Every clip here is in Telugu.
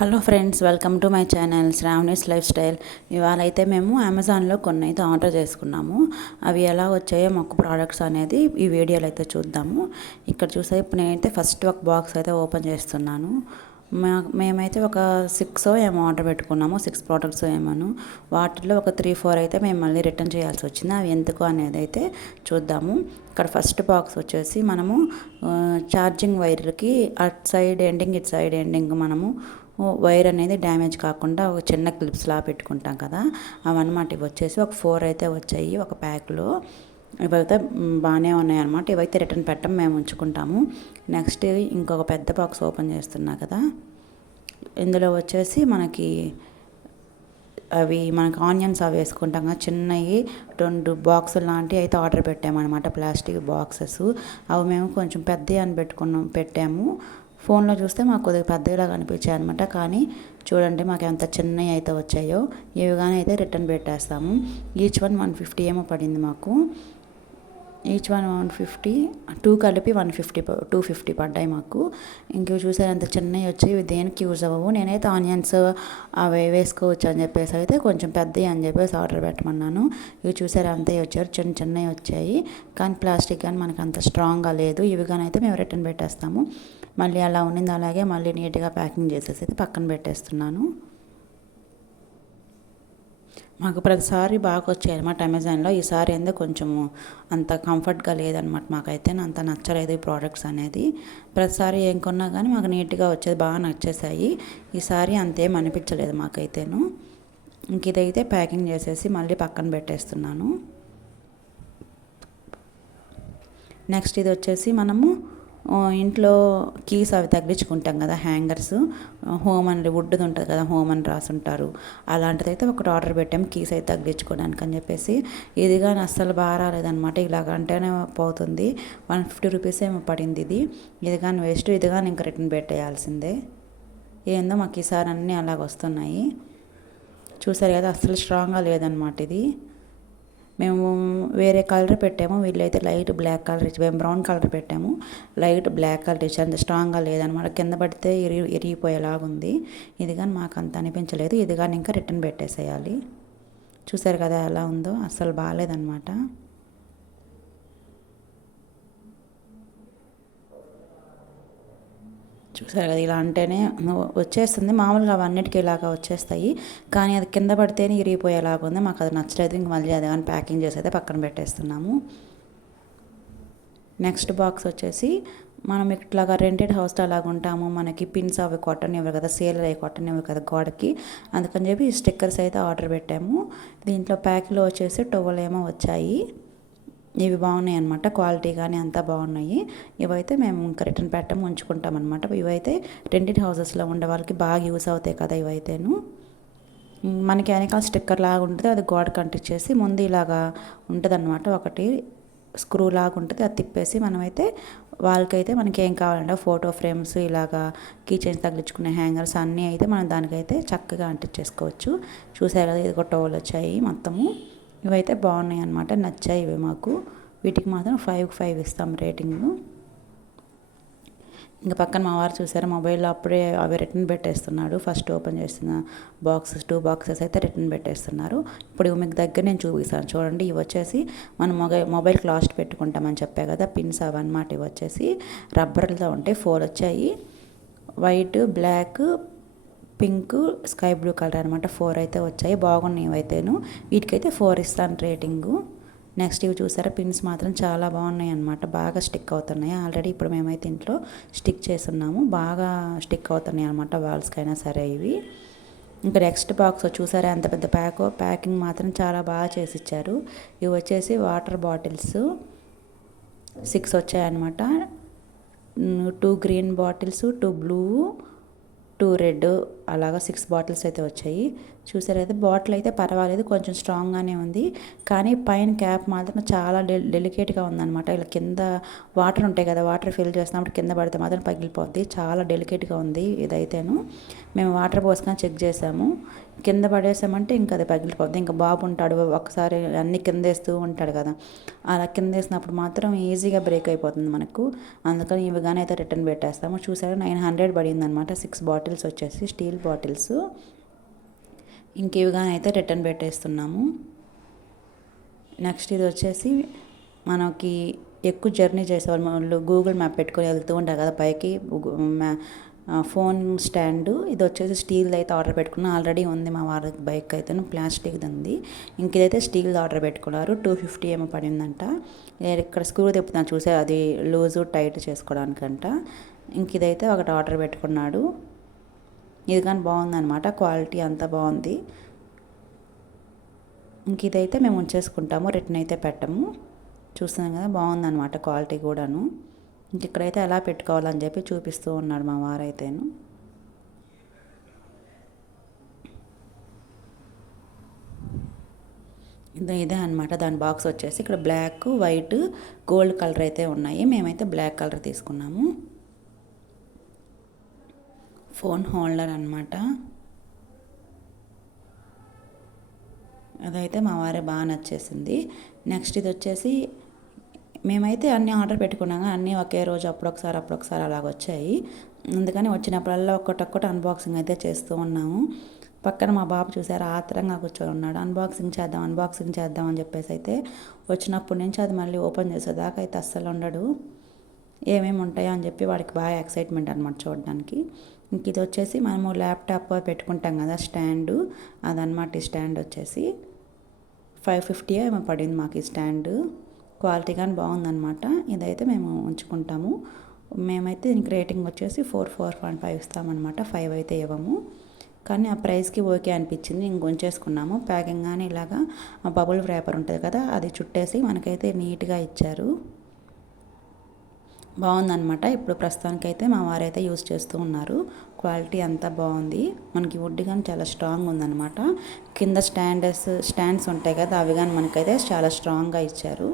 Hello friends welcome to my channel Sravani's lifestyle. ఇవాళ అయితే మేము అమెజాన్లో కొన్ని అయితే ఆర్డర్ చేసుకున్నాము. అవి ఎలా వచ్చాయో మాకు ప్రోడక్ట్స్ అనేది ఈ వీడియోలో అయితే చూద్దాము. ఇక్కడ చూసే ఇప్పుడు నేనైతే ఫస్ట్ ఒక బాక్స్ అయితే ఓపెన్ చేస్తున్నాను. మా మేమైతే ఒక సిక్స్ ఏమో ఆర్డర్ పెట్టుకున్నాము సిక్స్ ప్రోడక్ట్స్ ఏమోను. వాటిల్లో ఒక త్రీ ఫోర్ అయితే మేము మళ్ళీ రిటర్న్ చేయాల్సి వచ్చింది. అవి ఎందుకు అనేది అయితే చూద్దాము. ఇక్కడ ఫస్ట్ బాక్స్ వచ్చేసి మనము charging వైర్కి at side ending it side ending మనము వైర్ అనేది డ్యామేజ్ కాకుండా ఒక చిన్న క్లిప్స్లా పెట్టుకుంటాం కదా. అవన్నమాట ఇవి వచ్చేసి ఒక ఫోర్ అయితే వచ్చాయి ఒక ప్యాక్లో. ఇవైతే బాగానే ఉన్నాయి అనమాట ఇవైతే రిటర్న్ పెట్టం మేము ఉంచుకుంటాము. నెక్స్ట్ ఇంకొక పెద్ద బాక్స్ ఓపెన్ చేస్తున్నా కదా. ఇందులో వచ్చేసి మనకి అవి మనకి ఆనియన్స్ అవి వేసుకుంటాం కదా. చిన్నవి రెండు బాక్సులు లాంటివి అయితే ఆర్డర్ పెట్టామన్నమాట ప్లాస్టిక్ బాక్సెస్. అవి మేము కొంచెం పెద్దవి అని పెట్టుకున్నాం పెట్టాము. ఫోన్లో చూస్తే మాకు కొద్దిగా పెద్దగా కనిపించాయి అనమాట కానీ చూడండి మాకు ఎంత చిన్నవి అయితే వచ్చాయో. ఇవి కానీ అయితే రిటర్న్ పెట్టేస్తాము. ఈచ్ వన్ వన్ ఫిఫ్టీ ఏమో పడింది మాకు. Each one one fifty two కలిపి వన్ ఫిఫ్టీ టూ ఫిఫ్టీ పడ్డాయి మాకు. ఇంక చూసారు అంత చిన్నవి వచ్చి ఇవి దేనికి యూజ్ అవ్వవు. నేనైతే ఆనియన్స్ అవి వేసుకోవచ్చు అని చెప్పేసి అయితే కొంచెం పెద్దవి అని చెప్పేసి ఆర్డర్ పెట్టమన్నాను. ఇవి చూసారు అంతే వచ్చారు చిన్న చిన్నవి వచ్చాయి. కానీ ప్లాస్టిక్ కానీ మనకు అంత స్ట్రాంగ్గా లేదు. ఇవి కానీ అయితే మేము రిటర్న్ పెట్టేస్తాము. మళ్ళీ అలా ఉన్నింది అలాగే మళ్ళీ నీట్గా ప్యాకింగ్ చేసేసి అయితే పక్కన పెట్టేస్తున్నాను. మాకు ప్రతిసారి బాగా వచ్చాయి అనమాట అమెజాన్లో. ఈసారి ఏందో కొంచెము అంత కంఫర్ట్గా లేదనమాట మాకైతే. అంత నచ్చలేదు ఈ ప్రోడక్ట్స్ అనేది. ప్రతిసారి ఏం కొన్నా కానీ మాకు నీట్గా వచ్చేది బాగా నచ్చేసాయి. ఈసారి అంతేం అనిపించలేదు మాకైతేను. ఇంక ఇదైతే ప్యాకింగ్ చేసేసి మళ్ళీ పక్కన పెట్టేస్తున్నాను. నెక్స్ట్ ఇది వచ్చేసి మనము ఇంట్లో కీస్ అవి తగిలించుకుంటాం కదా హ్యాంగర్స్. హోమ్ అని వుడ్ది ఉంటుంది కదా హోమ్ అని రాసుంటారు. అలాంటిది అయితే ఒకటి ఆర్డర్ పెట్టాము కీస్ అయితే తగిలించుకోవడానికి అని చెప్పేసి. ఇది కానీ అస్సలు బాగా రాలేదనమాట ఇలాగ అంటేనే పోతుంది. వన్ ఫిఫ్టీ రూపీస్ ఏమో పడింది ఇది. ఇది కానీ వేస్ట్ ఇది కానీ ఇంకా రిటర్న్ పెట్టేయాల్సిందే. ఏందో మాకు ఈసారి అన్నీ అలాగ వస్తున్నాయి. చూసారు కదా అస్సలు స్ట్రాంగ్గా లేదనమాట ఇది. మేము వేరే కలర్ పెట్టాము. వీళ్ళైతే లైట్ బ్లాక్ కలర్ ఇచ్చి మేము బ్రౌన్ కలర్ పెట్టాము. లైట్ బ్లాక్ కలర్ ఇచ్చి అంత స్ట్రాంగ్గా లేదనమాట. కింద పడితే ఇరి ఇరిగిపోయేలాగా ఉంది ఇది కానీ మాకు అంత అనిపించలేదు. ఇది కానీ ఇంకా రిటర్న్ పెట్టేసేయాలి. చూసారు కదా ఎలా ఉందో? అస్సలు బాగాలేదనమాట. చూసారు కదా ఇలా అంటేనే వచ్చేస్తుంది. మామూలుగా అవన్నిటికీ ఇలాగా వచ్చేస్తాయి. కానీ అది కింద పడితేనే ఇరిగిపోయేలాగా ఉంది. మాకు అది నచ్చలేదు. ఇంక మళ్ళీ అది కానీ ప్యాకింగ్ చేసి అయితే పక్కన పెట్టేస్తున్నాము. నెక్స్ట్ బాక్స్ వచ్చేసి మనం ఇట్లాగా రెంటెడ్ హౌస్లో అలాగ ఉంటాము. మనకి పిన్స్ అవి కొట్టని ఇవ్వరు కదా సేల్ అవి కొట్టని ఇవ్వరు కదా గోడకి. అందుకని చెప్పి స్టిక్కర్స్ అయితే ఆర్డర్ పెట్టాము. దీంట్లో ప్యాక్లో వచ్చేసి టొవల్ ఏమో వచ్చాయి. ఇవి బాగున్నాయి అనమాట క్వాలిటీ కానీ అంతా బాగున్నాయి. ఇవైతే మేము ఇంకా రిటర్న్ పెట్టము ఉంచుకుంటాం అనమాట ఇవైతే రెంటెడ్ హౌసెస్లో ఉండే వాళ్ళకి బాగా యూస్ అవుతాయి కదా ఇవైతేను. మనకి వెనకాల స్టిక్కర్ లాగా ఉంటుంది అది గోడ కంటించేసి ముందు ఇలాగా ఉంటుంది అనమాట ఒకటి స్క్రూ లాగా ఉంటుంది అది తిప్పేసి మనమైతే వాళ్ళకైతే మనకి ఏం కావాలంటే ఫోటో ఫ్రేమ్స్ ఇలాగా కీచెన్స్ తగిలించుకునే హ్యాంగర్స్ అన్నీ అయితే మనం దానికైతే చక్కగా అంటించేసుకోవచ్చు. చూసారు కదా ఇది ఒక టోల్ వచ్చాయి మొత్తము. ఇవైతే బాగున్నాయి అనమాట నచ్చాయి ఇవి మాకు. వీటికి మాత్రం ఫైవ్ ఫైవ్ ఇస్తాం రేటింగ్ ఇంకా పక్కన మా వారు చూసారు మొబైల్లో అప్పుడే అవి రిటర్న్ పెట్టేస్తున్నాడు. ఫస్ట్ ఓపెన్ చేసిన బాక్సెస్ టూ బాక్సెస్ అయితే రిటర్న్ పెట్టేస్తున్నారు. ఇప్పుడు మీకు దగ్గర నేను చూపిస్తాను. చూడండి ఇవి వచ్చేసి మనం మొబైల్ మొబైల్ లాస్ట్ పెట్టుకుంటామని చెప్పా కదా పిన్స్ అవన్నమాట ఇవి వచ్చేసి. రబ్బర్లతో ఉంటాయి ఫోర్ వచ్చాయి. White black pink sky blue colour అనమాట ఫోర్ అయితే వచ్చాయి. బాగున్నాయి ఇవైతేను. వీటికైతే ఫోర్ ఇస్తాను రేటింగు. నెక్స్ట్ ఇవి చూసారా? పిన్స్ మాత్రం చాలా బాగున్నాయి అనమాట బాగా స్టిక్ అవుతున్నాయి. ఆల్రెడీ ఇప్పుడు మేమైతే ఇంట్లో స్టిక్ చేస్తున్నాము. బాగా స్టిక్ అవుతున్నాయి అనమాట వాల్స్కైనా సరే ఇవి. ఇంకా నెక్స్ట్ బాక్స్ చూసారా? ఎంత పెద్ద ప్యాక్ ప్యాకింగ్ మాత్రం చాలా బాగా చేసి ఇచ్చారు ఇవి వచ్చేసి వాటర్ బాటిల్స్ సిక్స్ వచ్చాయన్నమాట two green bottles two blue two red అలాగా సిక్స్ బాటిల్స్ అయితే వచ్చాయి. చూసారైతే బాటిల్ అయితే పర్వాలేదు కొంచెం స్ట్రాంగ్గానే ఉంది. కానీ పైన క్యాప్ మాత్రం చాలా డె డెలికేట్గా ఉందన్నమాట. ఇలా కింద వాటర్ ఉంటాయి కదా వాటర్ ఫిల్ చేసినప్పుడు కింద పడితే మాత్రం పగిలిపోద్ది. చాలా డెలికేట్గా ఉంది ఇదైతేను. మేము వాటర్ పోసుకొని చెక్ చేసాము. కింద పడేసామంటే ఇంకా అది పగిలిపోద్ది. ఇంకా బాబు ఉంటాడు ఒకసారి అన్ని కింద వేస్తూ ఉంటాడు కదా. అలా కింద వేసినప్పుడు మాత్రం ఈజీగా బ్రేక్ అయిపోతుంది మనకు. అందుకని ఇవిగానే అయితే రిటర్న్ పెట్టేస్తాము. చూసారా నైన్ హండ్రెడ్ పడింది అనమాట సిక్స్ బాటిల్స్ వచ్చేసి స్టీల్ బాటిల్స్. ఇంక కానీ అయితే రిటర్న్ పెట్టేస్తున్నాము. నెక్స్ట్ ఇది వచ్చేసి మనకి ఎక్కువ జర్నీ చేసేవాళ్ళు గూగుల్ మ్యాప్ పెట్టుకొని వెళ్తూ ఉంటారు కదా పైకి మ్యా ఫోన్ స్టాండ్. ఇది వచ్చేసి స్టీల్ అయితే ఆర్డర్ పెట్టుకున్నా ఆల్రెడీ ఉంది మా వారి బైక్ అయితే ప్లాస్టిక్ది ఉంది. ఇంక ఇదైతే స్టీల్ ఆర్డర్ పెట్టుకున్నారు టూ ఫిఫ్టీ ఏమో పడిందంట. నేను ఇక్కడ స్క్రూ తిప్పుతాను చూసే అది లూజు టైట్ చేసుకోవడానికంట. ఇంక ఇదైతే ఒకటి ఆర్డర్ పెట్టుకున్నాడు. ఇది కానీ బాగుందనమాట క్వాలిటీ అంతా బాగుంది. ఇంక ఇదైతే మేము ఉంచేసుకుంటాము. రిటర్న్ అయితే పెట్టము. చూస్తున్నాం కదా బాగుందనమాట క్వాలిటీ కూడాను. ఇంక ఇక్కడైతే ఎలా పెట్టుకోవాలని చెప్పి చూపిస్తూ ఉన్నాడు మా వారైతేను. ఇదే ఇదే అనమాట దాని బాక్స్ వచ్చేసి ఇక్కడ బ్లాక్ వైట్ గోల్డ్ కలర్ అయితే ఉన్నాయి. మేమైతే బ్లాక్ కలర్ తీసుకున్నాము. ఫోన్ హోల్డర్ అనమాట అదైతే మా వారే బాగా నచ్చేసింది. నెక్స్ట్ ఇది వచ్చేసి మేమైతే అన్నీ ఆర్డర్ పెట్టుకున్నాము అన్నీ ఒకే రోజు అప్పుడొకసారి అప్పుడొకసారి అలాగ వచ్చాయి. అందుకని వచ్చినప్పుడల్లా ఒక్కటొక్కటి అన్బాక్సింగ్ అయితే చేస్తూ ఉన్నాము. పక్కన మా బాబు చూసారు ఆత్రంగా కూర్చొని ఉన్నాడు. అన్బాక్సింగ్ చేద్దాం అన్బాక్సింగ్ చేద్దాం అని చెప్పేసి అయితే వచ్చినప్పటి నుంచి అది మళ్ళీ ఓపెన్ చేసేదాకా అయితే అస్సలు ఉండడు. ఏమేమి ఉంటాయో అని చెప్పి వాడికి బాగా ఎక్సైట్మెంట్ అనమాట చూడడానికి. ఇంక ఇది వచ్చేసి మనము ల్యాప్టాప్ పెట్టుకుంటాం కదా స్టాండు. అదనమాట ఈ స్టాండ్ వచ్చేసి. ఫైవ్ ఫిఫ్టీ ఏమో పడింది మాకు ఈ స్టాండ్. క్వాలిటీ కానీ బాగుందనమాట ఇదైతే మేము ఉంచుకుంటాము. మేమైతే దీనికి రేటింగ్ వచ్చేసి ఫోర్ ఫోర్ పాయింట్ ఫైవ్ ఇస్తామన్నమాట. ఫైవ్ అయితే ఇవ్వము. కానీ ఆ ప్రైస్కి ఓకే అనిపించింది. ఇంక ఉంచేసుకున్నాము. ప్యాకింగ్ కానీ ఇలాగా బబుల్ ర్యాపర్ ఉంటుంది కదా అది చుట్టేసి మనకైతే నీట్గా ఇచ్చారు. బాగుందనమాట ఇప్పుడు ప్రస్తుతానికైతే మా వారైతే యూస్ చేస్తూ ఉన్నారు. క్వాలిటీ అంతా బాగుంది. మనకి వుడ్ కానీ చాలా స్ట్రాంగ్ ఉందన్నమాట. కింద స్టాండర్స్ స్టాండ్స్ ఉంటాయి కదా అవి కానీ మనకైతే చాలా స్ట్రాంగ్గా ఇచ్చారు.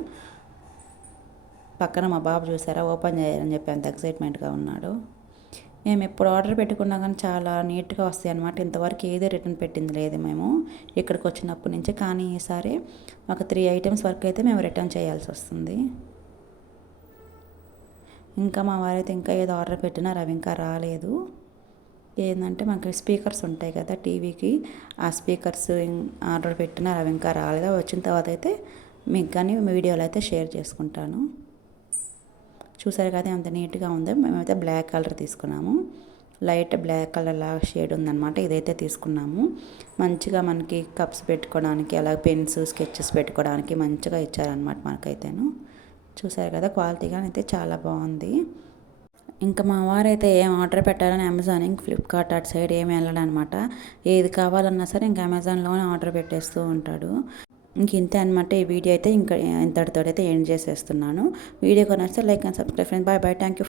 పక్కన మా బాబు చూసారా ఓపెన్ చేయాలని చెప్పి అంత ఎక్సైట్మెంట్గా ఉన్నాడు. మేము ఎప్పుడు ఆర్డర్ పెట్టుకున్నా కానీ చాలా నీట్గా వస్తాయి అనమాట ఇంతవరకు ఏది రిటర్న్ పెట్టింది లేదు మేము. ఇక్కడికి వచ్చినప్పటి నుంచి కానీ ఈసారి ఒక త్రీ ఐటమ్స్ వరకు అయితే మేము రిటర్న్ చేయాల్సి వస్తుంది. ఇంకా మా వారైతే ఇంకా ఏదో ఆర్డర్ పెట్టినారు అవి ఇంకా రాలేదు. ఏంటంటే మనకి స్పీకర్స్ ఉంటాయి కదా టీవీకి ఆ స్పీకర్స్ ఆర్డర్ పెట్టినారు అవి ఇంకా రాలేదు? వచ్చిన తర్వాత అయితే మీకు కానీ వీడియోలు అయితే షేర్ చేసుకుంటాను. చూసారు కదా అంత నీట్గా ఉంది? మేమైతే బ్లాక్ కలర్ తీసుకున్నాము. లైట్ బ్లాక్ కలర్ లాగా షేడ్ ఉందన్నమాట. ఇదైతే తీసుకున్నాము. మంచిగా మనకి కప్స్ పెట్టుకోవడానికి అలాగే పెన్స్ స్కెచెస్ పెట్టుకోవడానికి మంచిగా ఇచ్చారనమాట మనకైతేను. చూసారు కదా క్వాలిటీ కానీ అయితే చాలా బాగుంది. ఇంకా మా వారైతే ఏం ఆర్డర్ పెట్టాలని అమెజాన్ ఇంక ఫ్లిప్కార్ట్ అటు సైడ్ ఏమి వెళ్ళడనమాట. ఏది కావాలన్నా సరే ఇంకా అమెజాన్లోనే ఆర్డర్ పెట్టేస్తూ ఉంటాడు. ఇంక ఇంతే అనమాట ఈ వీడియో అయితే ఇంకా ఇంతటితో అయితే ఎండ్ చేసేస్తున్నాను. Video కొనస్తే like and subscribe friend bye bye. Thank you